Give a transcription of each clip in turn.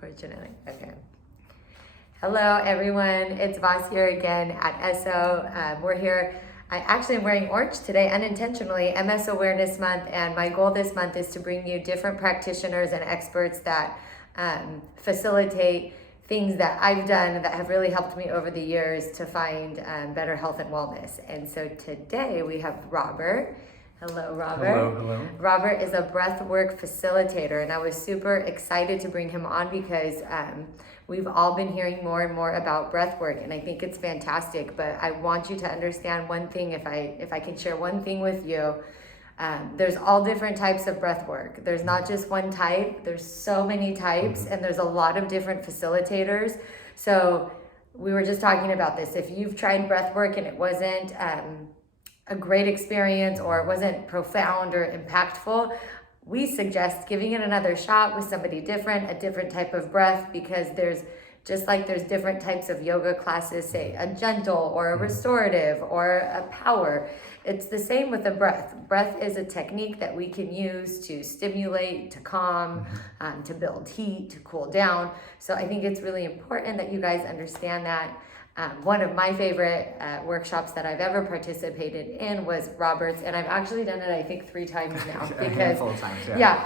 unfortunately. Okay. Hello, everyone. It's Vas here again at SO. We're here. I actually am wearing orange today unintentionally, MS Awareness Month, and my goal this month is to bring you different practitioners and experts that facilitate things that I've done that have really helped me over the years to find better health and wellness. And so today we have Robert. Hello, Robert. Hello. Robert is a breathwork facilitator, and I was super excited to bring him on because we've all been hearing more and more about breathwork, and I think it's fantastic. But I want you to understand one thing. If I can share one thing with you, there's all different types of breathwork. There's not just one type. There's so many types, and there's a lot of different facilitators. So we were just talking about this. If you've tried breathwork and it wasn't a great experience or it wasn't profound or impactful, we suggest giving it another shot with somebody different, a different type of breath, because there's just like there's different types of yoga classes, say a gentle or a restorative or a power. It's the same with the breath. Breath is a technique that we can use to stimulate, to calm, to build heat, to cool down. So I think it's really important that you guys understand that. One of my favorite workshops that I've ever participated in was Robert's, and I've actually done it I think 3 times now because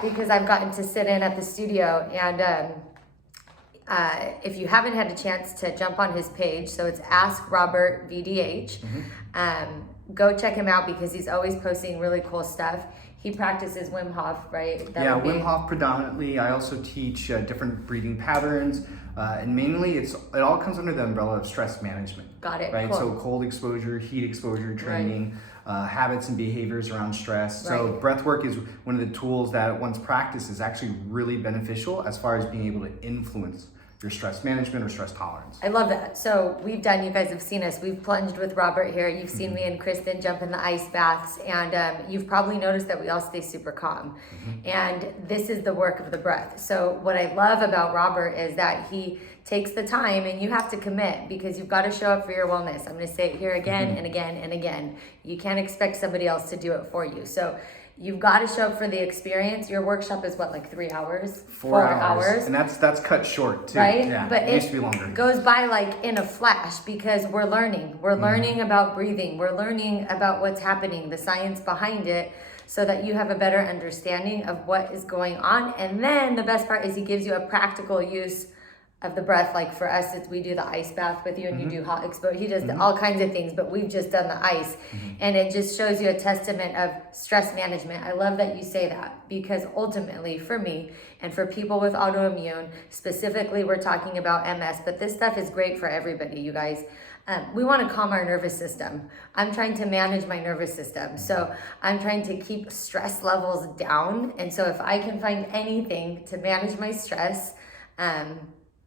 because I've gotten to sit in at the studio. And if you haven't had a chance to jump on his page, so it's Ask Robert VDH, go check him out because he's always posting really cool stuff. He practices Wim Hof, right? Wim Hof predominantly. I also teach different breathing patterns, and mainly it all comes under the umbrella of stress management. Got it. Right. Cool. So cold exposure, heat exposure training, habits and behaviors around stress. So breath work is one of the tools that once practiced is actually really beneficial as far as being able to influence your stress management or stress tolerance. I love that. So you guys have seen us, we've plunged with Robert here. You've seen me and Kristen jump in the ice baths, and you've probably noticed that we all stay super calm. And this is the work of the breath. So what I love about Robert is that he takes the time, and you have to commit because you've got to show up for your wellness. I'm going to say it here again and again and again. You can't expect somebody else to do it for you. So you've got to show up for the experience. Your workshop is what, like 3 hours? 4 hours. And that's cut short too. Right? Yeah, But it used to be longer. Goes by like in a flash because we're learning. We're learning about breathing. We're learning about what's happening, the science behind it, so that you have a better understanding of what is going on. And then the best part is he gives you a practical use of the breath. Like for us, we do the ice bath with you, and you do hot exposure. He does all kinds of things, but we've just done the ice, and it just shows you a testament of stress management. I love that you say that because ultimately, for me and for people with autoimmune, specifically, we're talking about MS, but this stuff is great for everybody, you guys. We want to calm our nervous system. I'm trying to manage my nervous system, so I'm trying to keep stress levels down. And so if I can find anything to manage my stress,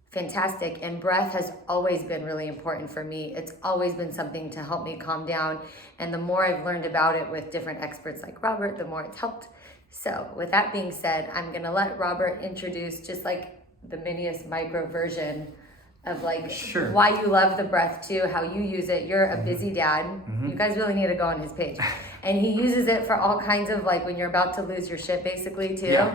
fantastic. And breath has always been really important for me. It's always been something to help me calm down. And the more I've learned about it with different experts like Robert, the more it's helped. So with that being said, I'm going to let Robert introduce just like the miniest micro version of like why you love the breath too, how you use it. You're a busy dad. You guys really need to go on his page. And he uses it for all kinds of, like when you're about to lose your shit basically too,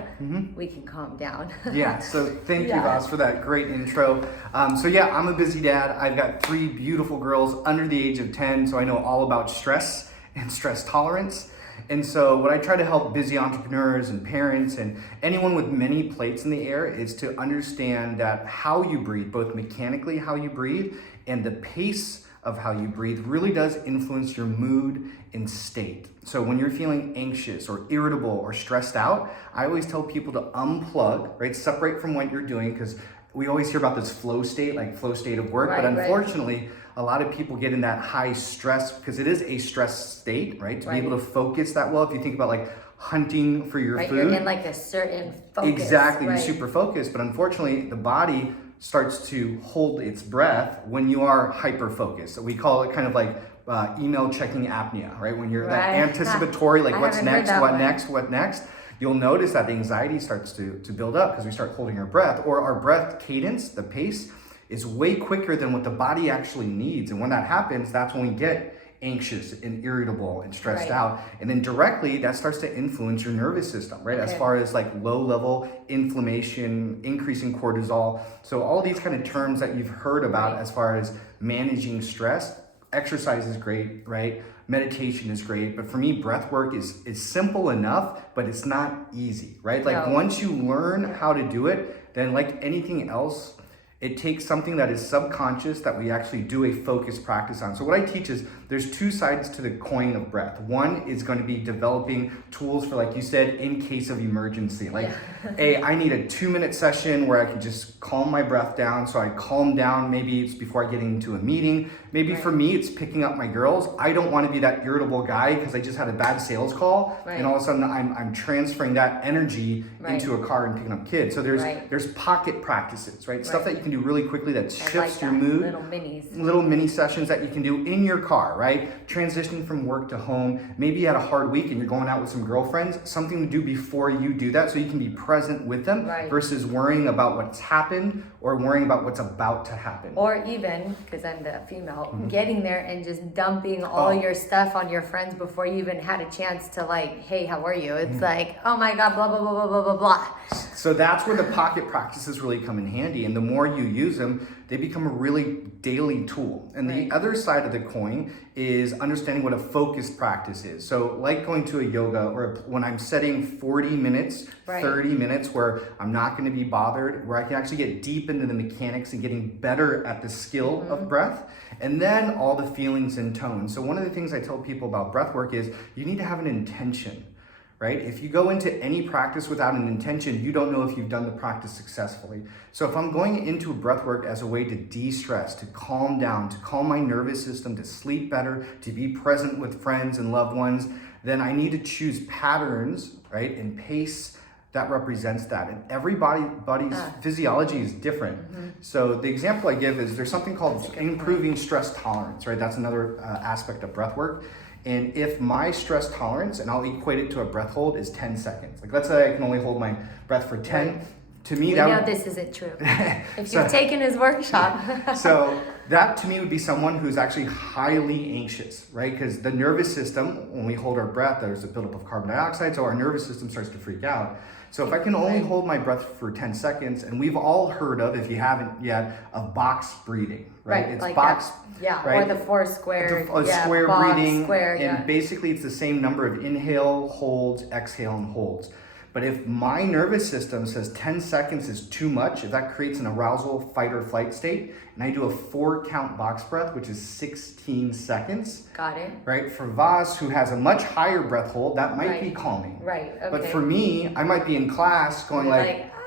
we can calm down. So thank you, Vas, for that great intro. I'm a busy dad. I've got 3 beautiful girls under the age of 10, so I know all about stress and stress tolerance. And so what I try to help busy entrepreneurs and parents and anyone with many plates in the air is to understand that how you breathe, both mechanically how you breathe and the pace of how you breathe, really does influence your mood and state. So when you're feeling anxious or irritable or stressed out, I always tell people to unplug, right? Separate from what you're doing, because we always hear about this flow state, like flow state of work, but unfortunately, a lot of people get in that high stress because it is a stress state, right? To be able to focus that well. If you think about like hunting for your food. You're in like a certain focus. Exactly, you're super focused, but unfortunately the body starts to hold its breath when you are hyper focused. So we call it kind of like email checking apnea, right? When you're that anticipatory, like what's next, what next, you'll notice that the anxiety starts to build up because we start holding our breath, or our breath cadence, the pace, is way quicker than what the body actually needs. And when that happens, that's when we get anxious and irritable and stressed Right. out. And then directly that starts to influence your nervous system, right? As Okay. far as like low level inflammation, increasing cortisol. So all these kind of terms that you've heard about as far as managing stress, exercise is great, right? Meditation is great, but for me, breath work is simple enough, but it's not easy, right? Like No. once you learn how to do it, then like anything else, it takes something that is subconscious that we actually do a focused practice on. So what I teach is there's two sides to the coin of breath. One is going to be developing tools for, like you said, in case of emergency. Like, hey, I need a 2-minute session where I can just calm my breath down. So I calm down, maybe it's before I get into a meeting. Maybe for me, it's picking up my girls. I don't want to be that irritable guy because I just had a bad sales call. And all of a sudden I'm transferring that energy into a car and picking up kids. So there's pocket practices, right? Stuff that you can do really quickly that shifts your mood. Little mini sessions that you can do in your car, right? Transitioning from work to home. Maybe you had a hard week and you're going out with some girlfriends. Something to do before you do that so you can be present with them versus worrying about what's happened or worrying about what's about to happen. Or even, because I'm the female, getting there and just dumping all your stuff on your friends before you even had a chance to like, hey, how are you? It's like, oh my God, blah, blah, blah, blah, blah, blah, blah. So that's where the pocket practices really come in handy. And the more you use them, they become a really daily tool. And the other side of the coin is understanding what a focused practice is. So like going to a yoga or when I'm setting 40 minutes, 30 minutes where I'm not going to be bothered, where I can actually get deep into the mechanics and getting better at the skill of breath. And then all the feelings and tones. So one of the things I tell people about breath work is you need to have an intention. Right? If you go into any practice without an intention, you don't know if you've done the practice successfully. So if I'm going into breath work as a way to de-stress, to calm down, to calm my nervous system, to sleep better, to be present with friends and loved ones, then I need to choose patterns, right, and pace that represents that. And everybody's physiology is different. So the example I give is there's something called improving stress tolerance, right? That's another aspect of breath work. And if my stress tolerance, and I'll equate it to a breath hold, is 10 seconds. Like let's say I can only hold my breath for 10. To me, this isn't true. If you've taken his workshop. So that to me would be someone who's actually highly anxious, right? Because the nervous system, when we hold our breath, there's a buildup of carbon dioxide, so our nervous system starts to freak out. So if I can only hold my breath for 10 seconds, and we've all heard of, if you haven't yet, of box breathing, right? It's like box, or the 4 square, square box, breathing, square, and basically it's the same number of inhale, holds, exhale, and holds. But if my nervous system says 10 seconds is too much, if that creates an arousal, fight or flight state, and I do a 4-count box breath, which is 16 seconds. Got it. Right? For Vas, who has a much higher breath hold, that might be calming. Right, okay. But for me, I might be in class going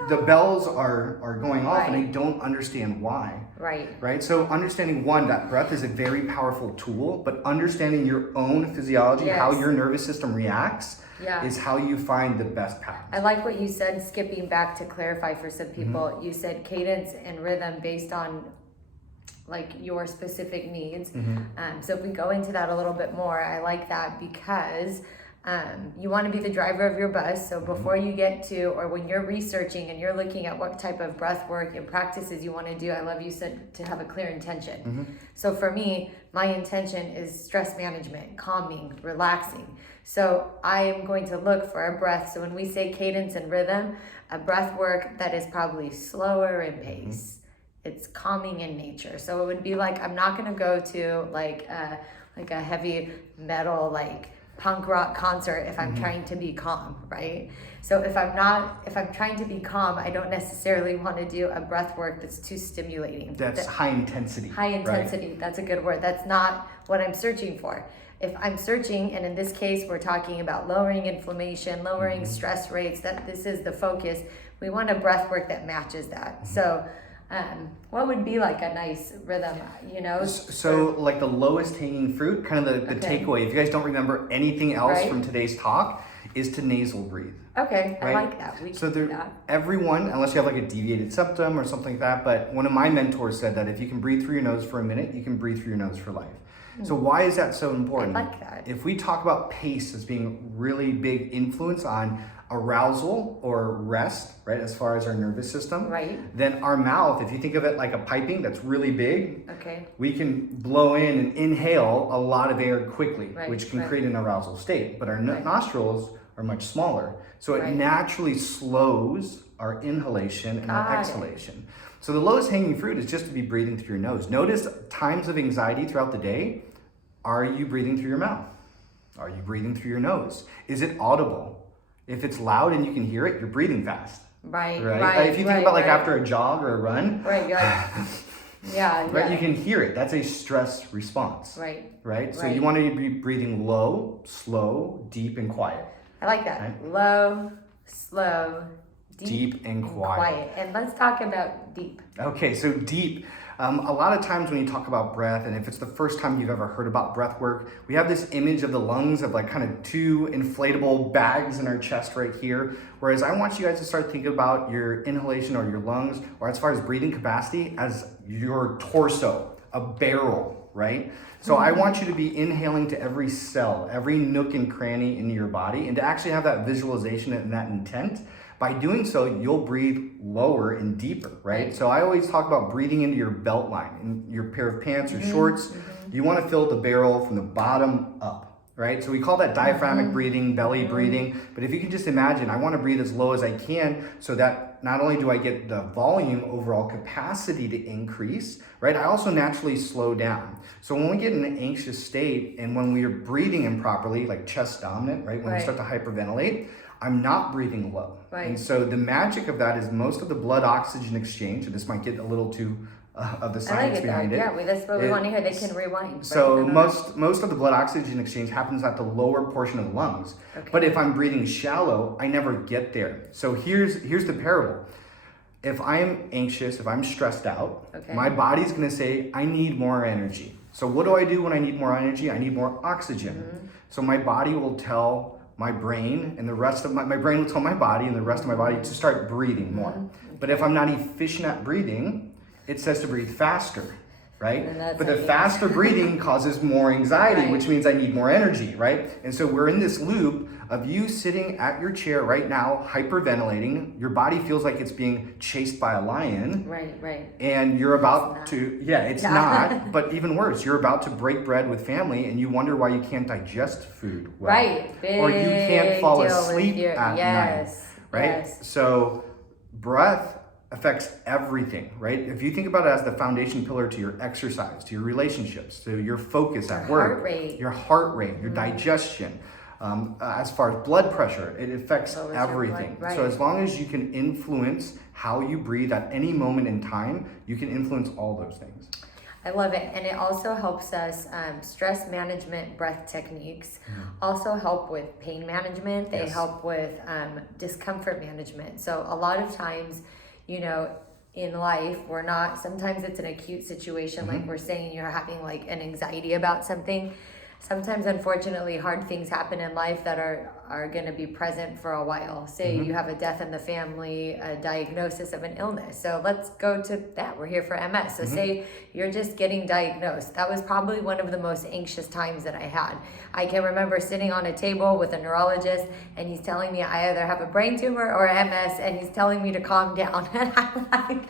the bells are going off and I don't understand why. Right? So understanding one, that breath is a very powerful tool, but understanding your own physiology, how your nervous system reacts, is how you find the best patterns. I like what you said, skipping back to clarify for some people. You said cadence and rhythm based on like your specific needs. So if we go into that a little bit more, I like that because you want to be the driver of your bus. So before you get to, or when you're researching and you're looking at what type of breath work and practices you want to do, I love you said to have a clear intention. So for me, my intention is stress management, calming, relaxing. So I am going to look for a breath. So when we say cadence and rhythm, a breath work that is probably slower in pace. It's calming in nature. So it would be like, I'm not going to go to like a heavy metal, like punk rock concert if I'm trying to be calm, right? So if I'm trying to be calm, I don't necessarily want to do a breath work that's too stimulating. That's high intensity. High intensity, that's a good word. That's not what I'm searching for. If I'm searching, and in this case, we're talking about lowering inflammation, lowering stress rates, that this is the focus, we want a breath work that matches that. So what would be like a nice rhythm, you know? So like the lowest hanging fruit, kind of the takeaway, if you guys don't remember anything else from today's talk, is to nasal breathe. Okay, I like that. We can do that. Everyone, unless you have like a deviated septum or something like that, but one of my mentors said that if you can breathe through your nose for a minute, you can breathe through your nose for life. So why is that so important? I like that. If we talk about pace as being really big influence on arousal or rest, right, as far as our nervous system. Right. Then our mouth, if you think of it like a piping that's really big, Okay. we can blow in and inhale a lot of air quickly, Right, which can right. create an arousal state. But our Right. nostrils are much smaller. So it Right. naturally slows our inhalation and our Got it. exhalation. So the lowest hanging fruit is just to be breathing through your nose. Notice times of anxiety throughout the day. Are you breathing through your mouth? Are you breathing through your nose? Is it audible? If it's loud and you can hear it, you're breathing fast. Right. Right? Right. Like if you think right, about like right. after a jog or a run, Right. You're like, yeah. right? Yeah. You can hear it. That's a stress response. Right. Right? So Right. you want to be breathing low, slow, deep, and quiet. I like that. Right. Low, slow, Deep and quiet. And let's talk about deep. Okay, so deep. A lot of times when you talk about breath, and if it's the first time you've ever heard about breath work, we have this image of the lungs of like kind of two inflatable bags in our chest right here. Whereas I want you guys to start thinking about your inhalation or your lungs, or as far as breathing capacity, as your torso, a barrel, right? So I want you to be inhaling to every cell, every nook and cranny in your body, and to actually have that visualization and that intent. By doing so, you'll breathe lower and deeper, right? So I always talk about breathing into your belt line, in your pair of pants or shorts. You want to fill the barrel from the bottom up, right? So we call that diaphragmatic breathing, belly breathing. But if you can just imagine, I want to breathe as low as I can so that not only do I get the volume, overall capacity to increase, right? I also naturally slow down. So when we get in an anxious state and when we are breathing improperly, like chest dominant, right? When we start to hyperventilate, I'm not breathing low. Right. And so the magic of that is most of the blood oxygen exchange, and this might get a little too of the science behind it. Yeah, that's what we want to hear. They can rewind. So right? most of the blood oxygen exchange happens at the lower portion of the lungs. Okay. But if I'm breathing shallow, I never get there. So here's the parable. If I'm anxious, if I'm stressed out, my body's gonna say, I need more energy. So what do I do when I need more energy? I need more oxygen. So my body will tell my brain and the rest of my brain will tell my body and the rest of my body to start breathing more. But if I'm not efficient at breathing, it says to breathe faster, right? But the faster breathing causes more anxiety, which means I need more energy, right? And so we're in this loop of you sitting at your chair right now, hyperventilating. Your body feels like it's being chased by a lion. Right. And you're about to, it's not, but even worse, you're about to break bread with family and you wonder why you can't digest food well. Right. Or you can't fall Big deal asleep with at night, right? Yes. So breath affects everything, right? If you think about it as the foundation pillar to your exercise, to your relationships, to your focus at work, your heart rate, your digestion, as far as blood pressure, it affects everything. So as long as you can influence how you breathe at any moment in time, you can influence all those things. I love it. And it also helps us, stress management breath techniques also help with pain management. They help with discomfort management. So a lot of times, in life, sometimes it's an acute situation, like we're saying, you're having like an anxiety about something. Sometimes, unfortunately, hard things happen in life that are going to be present for a while. Say you have a death in the family, a diagnosis of an illness. So let's go to that. We're here for MS. So say you're just getting diagnosed. That was probably one of the most anxious times that I had. I can remember sitting on a table with a neurologist and he's telling me I either have a brain tumor or MS and he's telling me to calm down. And I'm like,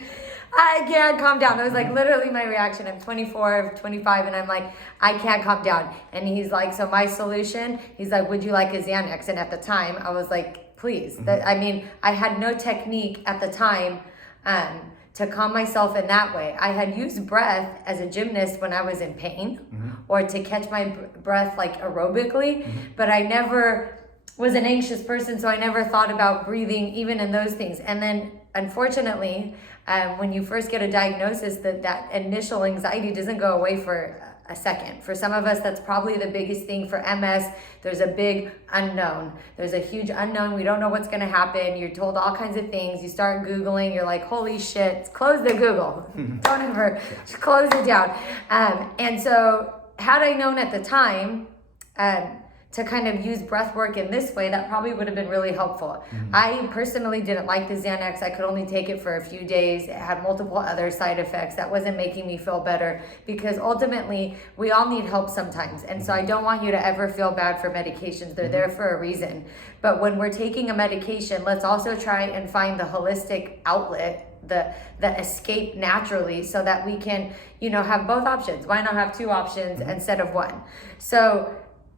I can't calm down. That was like literally my reaction. I'm 24, 25, and I'm like, I can't calm down. And he's like, so my solution, he's like, would you like a Xanax? And at the time, I was like, please. I had no technique at the time to calm myself in that way. I had used breath as a gymnast when I was in pain or to catch my breath like aerobically, but I never was an anxious person, so I never thought about breathing even in those things. And then unfortunately, when you first get a diagnosis, that initial anxiety doesn't go away for a second. For some of us, that's probably the biggest thing. For MS, there's a big unknown. There's a huge unknown. We don't know what's going to happen. You're told all kinds of things. You start Googling. You're like, holy shit, close the Google. Don't ever, just close it down. And so had I known at the time, to kind of use breath work in this way, that probably would have been really helpful. I personally didn't like the Xanax. I could only take it for a few days. It had multiple other side effects that wasn't making me feel better, because ultimately we all need help sometimes. And so I don't want you to ever feel bad for medications. They're there for a reason. But when we're taking a medication, let's also try and find the holistic outlet, the escape naturally, so that we can, have both options. Why not have two options instead of one? So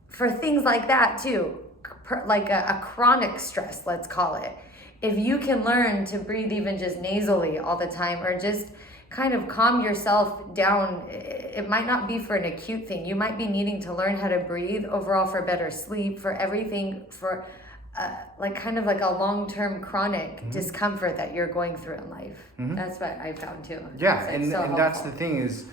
for things like that too, like a chronic stress, let's call it, if you can learn to breathe even just nasally all the time, or just kind of calm yourself down, it might not be for an acute thing. You might be needing to learn how to breathe overall for better sleep, for everything, for kind of like a long-term chronic discomfort that you're going through in life. That's what I found too. Yeah, and that's the thing is,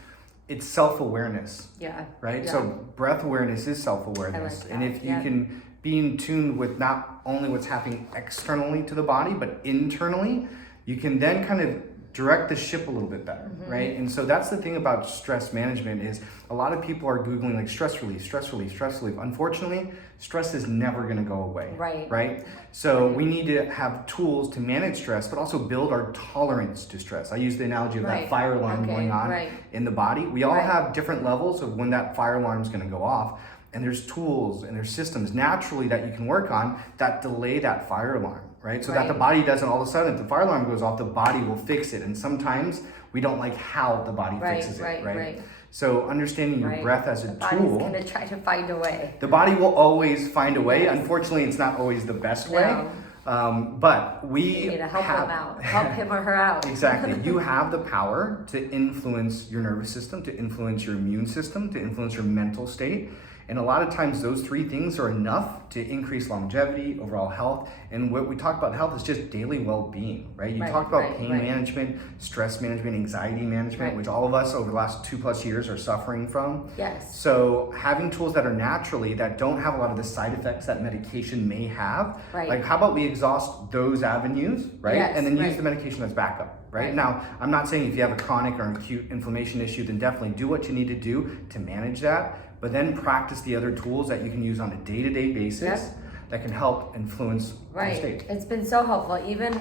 it's self-awareness. Yeah. Right? Yeah. So breath awareness is self-awareness. Like and if you can be in tune with not only what's happening externally to the body, but internally, you can then kind of direct the ship a little bit better, right? And so that's the thing about stress management, is a lot of people are Googling like stress relief, stress relief, stress relief. Unfortunately, stress is never gonna go away, right? So we need to have tools to manage stress, but also build our tolerance to stress. I use the analogy of that fire alarm going on in the body. We all have different levels of when that fire alarm is gonna go off. And there's tools and there's systems naturally that you can work on that delay that fire alarm, right? So that the body doesn't, all of a sudden, if the fire alarm goes off, the body will fix it. And sometimes we don't like how the body fixes it, right? So understanding your breath as a tool. The body's gonna try to find a way. The body will always find a way. Unfortunately, it's not always the best way. But we need to help him out, help him or her out. Exactly. You have the power to influence your nervous system, to influence your immune system, to influence your mental state. And a lot of times those three things are enough to increase longevity, overall health. And what we talk about health is just daily well-being, right? You talk about pain management, stress management, anxiety management, which all of us over the last 2+ years are suffering from. Yes. So having tools that are naturally, that don't have a lot of the side effects that medication may have, like how about we exhaust those avenues, right? And then use the medication as backup, right? Now, I'm not saying if you have a chronic or acute inflammation issue, then definitely do what you need to do to manage that. But then practice the other tools that you can use on a day-to-day basis that can help influence your state. It's been so helpful. Even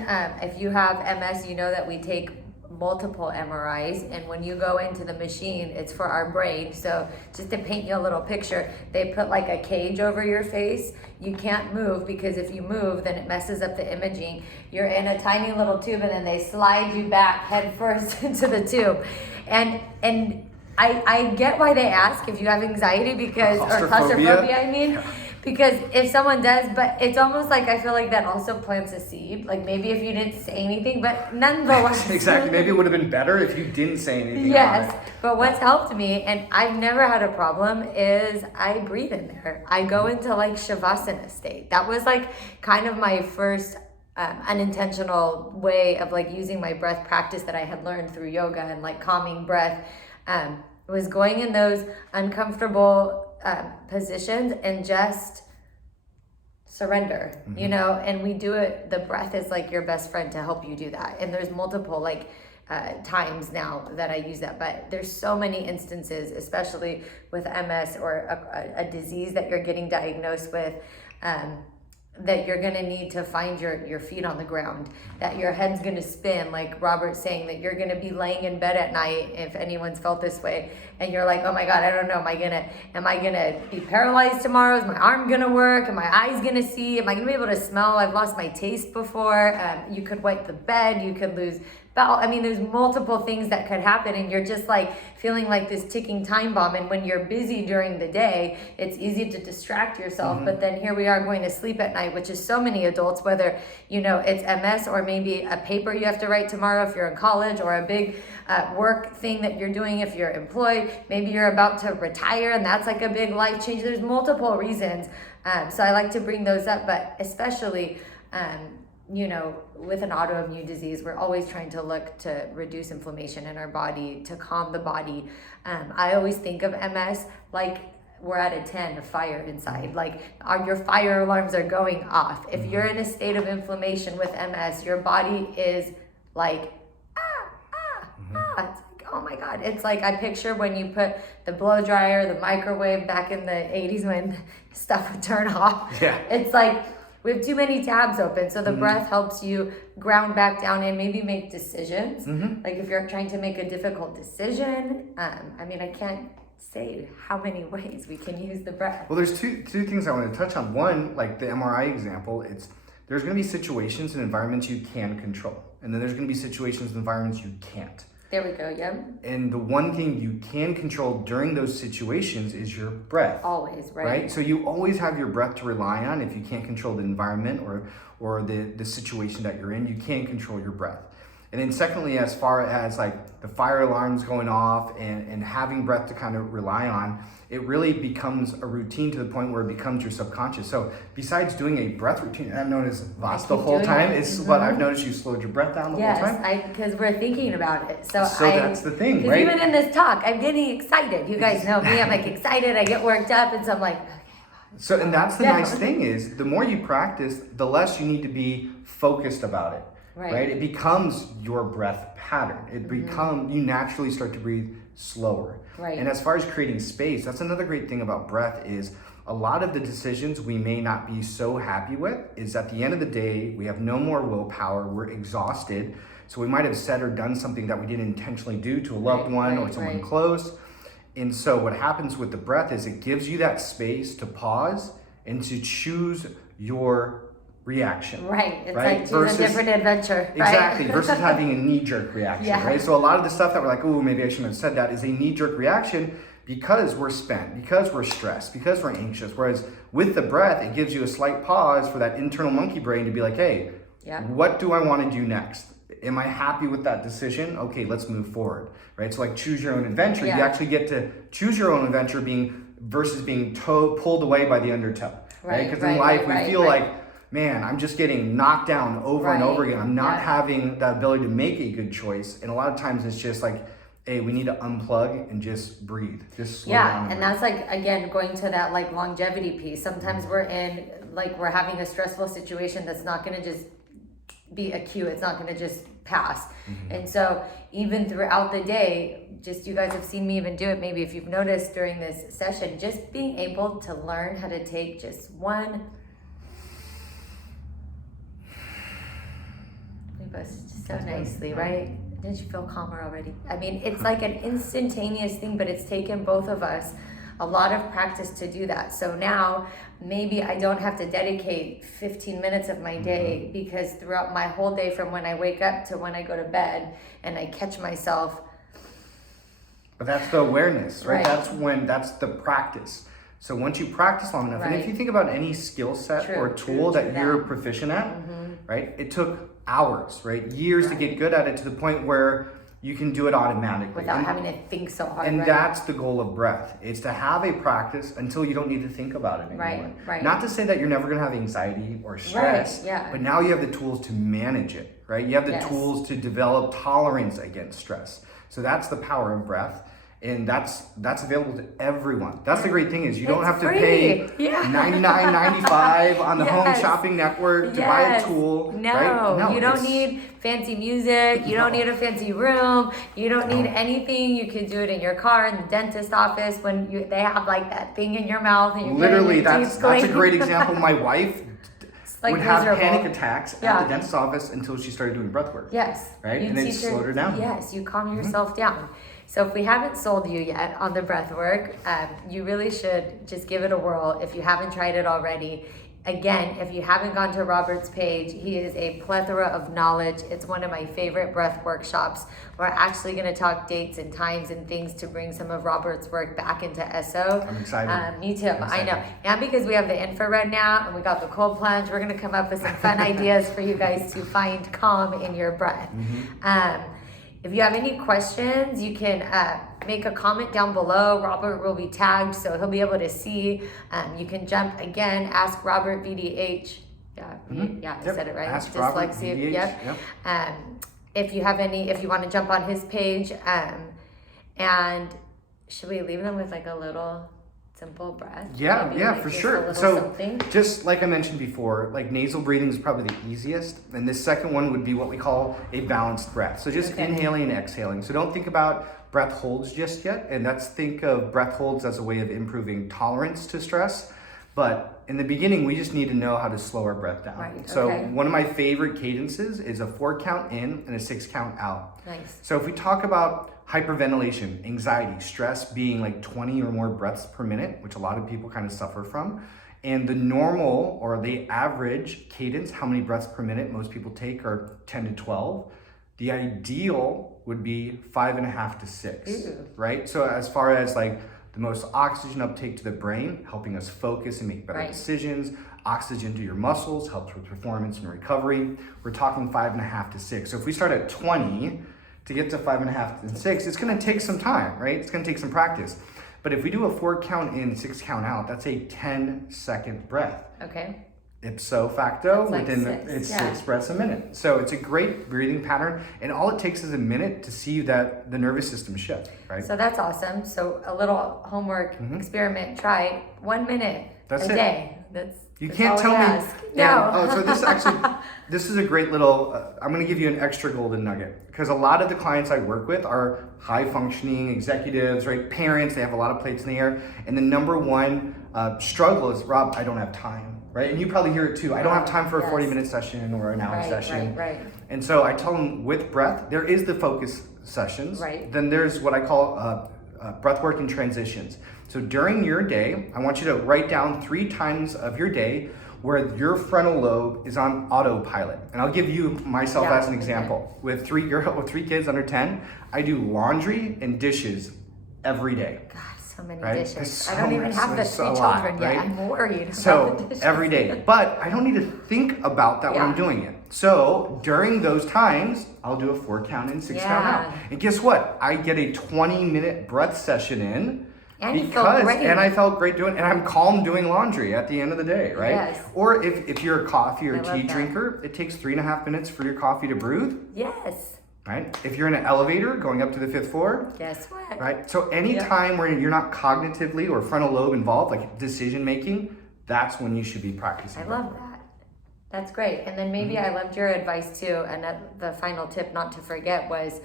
if you have MS, you know that we take multiple MRIs, and when you go into the machine, it's for our brain. So just to paint you a little picture, they put like a cage over your face. You can't move, because if you move, then it messes up the imaging. You're in a tiny little tube, and then they slide you back head first into the tube. And I get why they ask if you have anxiety, because or claustrophobia, because if someone does, but it's almost like I feel like that also plants a seed. Like maybe if you didn't say anything, but nonetheless. Exactly. Maybe it would have been better if you didn't say anything. Yes, but what's helped me, and I've never had a problem, is I breathe in there. I go into like Shavasana state. That was like kind of my first unintentional way of like using my breath practice that I had learned through yoga and like calming breath. Was going in those uncomfortable positions and just surrender, and we do it. The breath is like your best friend to help you do that. And there's multiple times now that I use that, but there's so many instances, especially with MS or a disease that you're getting diagnosed with, that you're gonna need to find your feet on the ground, that your head's gonna spin, like Robert's saying, that you're gonna be laying in bed at night, if anyone's felt this way, and you're like, oh my God, I don't know, am I gonna be paralyzed tomorrow? Is my arm gonna work? Am my eyes gonna see? Am I gonna be able to smell? I've lost my taste before. You could wet the bed, you could lose bowel. I mean, there's multiple things that could happen, and you're just like feeling like this ticking time bomb. And when you're busy during the day, it's easy to distract yourself. But then here we are going to sleep at night, which is so many adults, whether it's MS or maybe a paper you have to write tomorrow if you're in college, or a big work thing that you're doing if you're employed. Maybe you're about to retire, and that's like a big life change. There's multiple reasons. So I like to bring those up, but especially with an autoimmune disease, we're always trying to look to reduce inflammation in our body, to calm the body. I always think of MS like we're at a 10, a fire inside. Like your fire alarms are going off. If you're in a state of inflammation with MS, your body is like, it's like, oh my my God. It's like I picture when you put the blow dryer, the microwave back in the 80s when stuff would turn off. Yeah. It's like we have too many tabs open. So the breath helps you ground back down and maybe make decisions. Like if you're trying to make a difficult decision, I mean, I can't say how many ways we can use the breath. Well, there's two things I want to touch on. One, like the MRI example, there's going to be situations and environments you can control. And then there's going to be situations and environments you can't. There we go, yep. And the one thing you can control during those situations is your breath. Always, right? So you always have your breath to rely on. If you can't control the environment or the situation that you're in, you can control your breath. And then secondly, as far as like the fire alarms going off and having breath to kind of rely on, it really becomes a routine to the point where it becomes your subconscious. So besides doing a breath routine, I've noticed Vas the whole time, is what I've noticed, you slowed your breath down the whole time. Yes, because we're thinking about it. So that's the thing, right? Even in this talk, I'm getting excited. You guys know me, I'm like excited, I get worked up, and so I'm like, okay. So, and that's the nice thing is, the more you practice, the less you need to be focused about it. Right? It becomes your breath pattern. You naturally start to breathe slower. Right. And as far as creating space, that's another great thing about breath is a lot of the decisions we may not be so happy with is at the end of the day, we have no more willpower, we're exhausted. So we might have said or done something that we didn't intentionally do to a loved one or someone close. And so what happens with the breath is it gives you that space to pause and to choose your reaction. Right. It's like choose a different adventure. Exactly. Versus having a knee-jerk reaction. Right. So a lot of the stuff that we're like, oh, maybe I shouldn't have said that, is a knee-jerk reaction because we're spent, because we're stressed, because we're anxious. Whereas with the breath, it gives you a slight pause for that internal monkey brain to be like, hey, what do I want to do next? Am I happy with that decision? Okay, let's move forward. Right. So like choose your own adventure. You actually get to choose your own adventure versus being pulled away by the undertow. Right. Because in life we feel like, man, I'm just getting knocked down over and over again. I'm not having the ability to make a good choice. And a lot of times it's just like, hey, we need to unplug and just breathe. Just slow down. And that's like, again, going to that like longevity piece. Sometimes we're having a stressful situation that's not going to just be acute. It's not going to just pass. And so even throughout the day, just you guys have seen me even do it. Maybe if you've noticed during this session, just being able to learn how to take just one just so nicely, right? Didn't you feel calmer already? I mean, it's like an instantaneous thing, but it's taken both of us a lot of practice to do that. So now maybe I don't have to dedicate 15 minutes of my day because throughout my whole day from when I wake up to when I go to bed and I catch myself. But that's the awareness, right? That's the practice. So once you practice long enough, and if you think about any skill set or tool that you're proficient at, right? It took hours, right? Years to get good at it to the point where you can do it automatically. Without having to think so hard. And that's the goal of breath. It's to have a practice until you don't need to think about it anymore. Right. Not to say that you're never gonna have anxiety or stress, but now you have the tools to manage it, right? You have the tools to develop tolerance against stress. So that's the power of breath. And that's available to everyone. That's the great thing is you don't have to pay $99.95 on the Home Shopping Network to buy a tool. No, you don't need fancy music. You don't need a fancy room. You don't need anything. You can do it in your car, in the dentist office when they have like that thing in your mouth. And literally, that's a great example. My wife would have panic attacks at the dentist office until she started doing breath work. Right? And then slowed her down. Yes, you calm yourself down. So if we haven't sold you yet on the breath work, you really should just give it a whirl if you haven't tried it already. Again, if you haven't gone to Robert's page, he is a plethora of knowledge. It's one of my favorite breath workshops. We're actually going to talk dates and times and things to bring some of Robert's work back into SO. I'm excited. Me too. I know. And because we have the infrared now and we got the cold plunge, we're going to come up with some fun ideas for you guys to find calm in your breath. If you have any questions, you can make a comment down below. Robert will be tagged, so he'll be able to see. You can jump again, ask Robert VDH. I said it right. Ask Dyslexia. Robert VDH. If you want to jump on his page, and should we leave them with like a little simple breath. Yeah, Maybe yeah, like for just a sure. little So something. just like I mentioned before, like nasal breathing is probably the easiest. And this second one would be what we call a balanced breath. So just Okay. inhaling and exhaling. So don't think about breath holds just yet. And that's think of breath holds as a way of improving tolerance to stress. But in the beginning, we just need to know how to slow our breath down. Right, So okay. one of my favorite cadences is a 4 count in and a 6 count out. Nice. So if we talk about hyperventilation, anxiety, stress being like 20 or more breaths per minute, which a lot of people kind of suffer from, and the normal or the average cadence, how many breaths per minute most people take are 10 to 12. The ideal would be 5.5 to 6, Ooh. right? So as far as like the most oxygen uptake to the brain, helping us focus and make better Right. decisions. Oxygen to your muscles helps with performance and recovery. We're talking 5.5 to 6. So if we start at 20 to get to 5.5 and 6, it's going to take some time, right? It's going to take some practice. But if we do a 4 count in, 6 count out, that's a 10-second breath. Okay. Ipso facto, That's like within six, it's yeah. 6 breaths a minute. So it's a great breathing pattern, and all it takes is a minute to see that the nervous system shift, right? So that's awesome. So a little homework experiment. Try 1 minute That's a it. day. You That's can't all tell we me. ask. And- No. oh, so this actually, this is a great little. I'm going to give you an extra golden nugget because a lot of the clients I work with are high functioning executives, right? Parents. They have a lot of plates in the air, and the number one struggle is, Rob, I don't have time, right? And you probably hear it too. I don't have time for a Yes. 40-minute session or an hour Right, session. right. And so I tell them with breath, there is the focus sessions. Right. Then there's what I call breath work and transitions. So during your day, I want you to write down 3 times of your day where your frontal lobe is on autopilot. And I'll give you myself Yeah, as an example. With 3 kids under 10, I do laundry and dishes every day. God, so many Right? dishes. There's I don't so even much- have the there's 3 a lot, children yet. right? I'm worried about the So dishes. every day, but I don't need to think about that when I'm Yeah. doing it. So during those times, I'll do a 4 count in, 6 count out. Yeah. And guess what? I get a 20-minute breath session in. And you feel great. And I felt great doing, and I'm calm doing laundry at the end of the day, right? Yes. Or if you're a coffee or I love tea that. drinker, it takes 3.5 minutes for your coffee to brew, Yes. right? If you're in an elevator going up to the 5th floor, Guess what? right? So any Yeah. time where you're not cognitively or frontal lobe involved, like decision making, that's when you should be practicing. I love that. That's great. And then maybe I loved your advice too. And the final tip not to forget was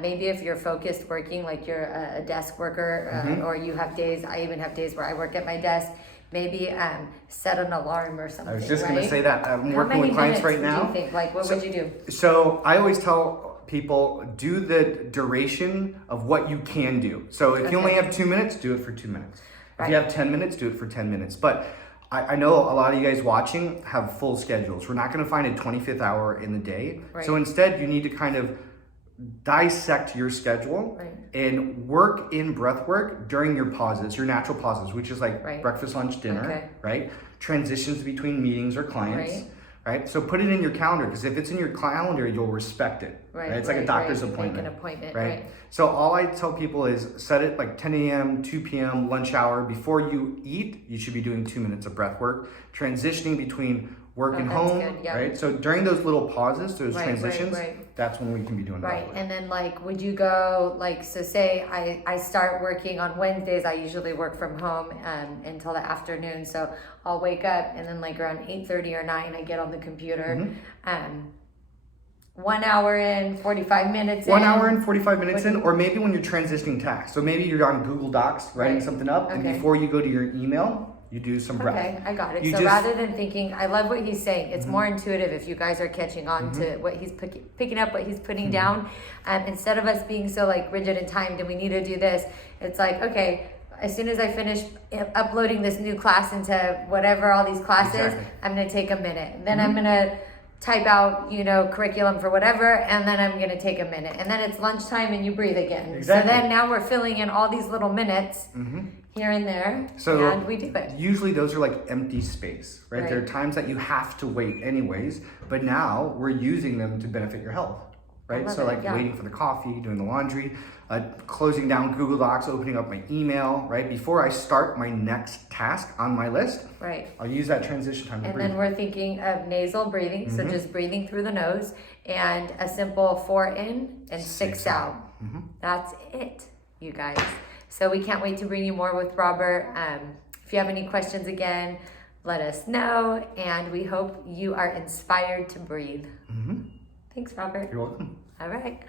maybe if you're focused working, like you're a desk worker or you have days, I even have days where I work at my desk, maybe set an alarm or something. I was just right? going to say that. I'm How working many with clients minutes right now. What do you think? Like, what would you do? So I always tell people do the duration of what you can do. So if you only Okay. have 2 minutes, do it for 2 minutes. If Right. you have 10 minutes, do it for 10 minutes. But I know a lot of you guys watching have full schedules. We're not going to find a 25th hour in the day. Right. So instead, you need to kind of dissect your schedule Right. and work in breath work during your pauses, your natural pauses, which is like Right. breakfast, lunch, dinner, Okay. right? Transitions between meetings or clients, Right. right? So put it in your calendar because if it's in your calendar, you'll respect it, right? It's like a doctor's appointment, Make an appointment, right? right? So all I tell people is set it like 10 a.m., 2 p.m., lunch hour. Before you eat, you should be doing 2 minutes of breath work, transitioning between work Oh, and that's home, good, yeah. right? So during those little pauses, those Right, transitions, right. that's when we can be doing breath Right, work. and then like, would you go like, so say I start working on Wednesdays, I usually work from home until the afternoon. So I'll wake up and then like around 8:30 or 9, I get on the computer. Mm-hmm. 1 hour in, 45 minutes 1 in. hour and 45 minutes What do in, or maybe when you're transitioning tasks. So maybe you're on Google Docs writing Right. something up, and Okay. before you go to your email, you do some breath. Okay, I got it. You So just- rather than thinking, I love what he's saying. It's more intuitive if you guys are catching on to what he's picking up, what he's putting down. Instead of us being so like rigid and timed and we need to do this, it's like, okay, as soon as I finish uploading this new class into whatever all these classes, Exactly. I'm gonna take a minute. Then I'm gonna type out, curriculum for whatever, and then I'm gonna take a minute. And then it's lunchtime and you breathe again. Exactly. So then now we're filling in all these little minutes here and there, So and we do it. usually those are like empty space, right? Right. There are times that you have to wait anyways, but now we're using them to benefit your health, right? love So it, like yeah. waiting for the coffee, doing the laundry, closing down Google Docs, opening up my email, right? Before I start my next task on my list, Right. I'll use that transition time to And breathe. then we're thinking of nasal breathing, so just breathing through the nose, and a simple 4 in and 6 6 out. That's it, you guys. So we can't wait to bring you more with Robert. If you have any questions again, let us know, and we hope you are inspired to breathe. Mm-hmm. Thanks, Robert. You're welcome. All right.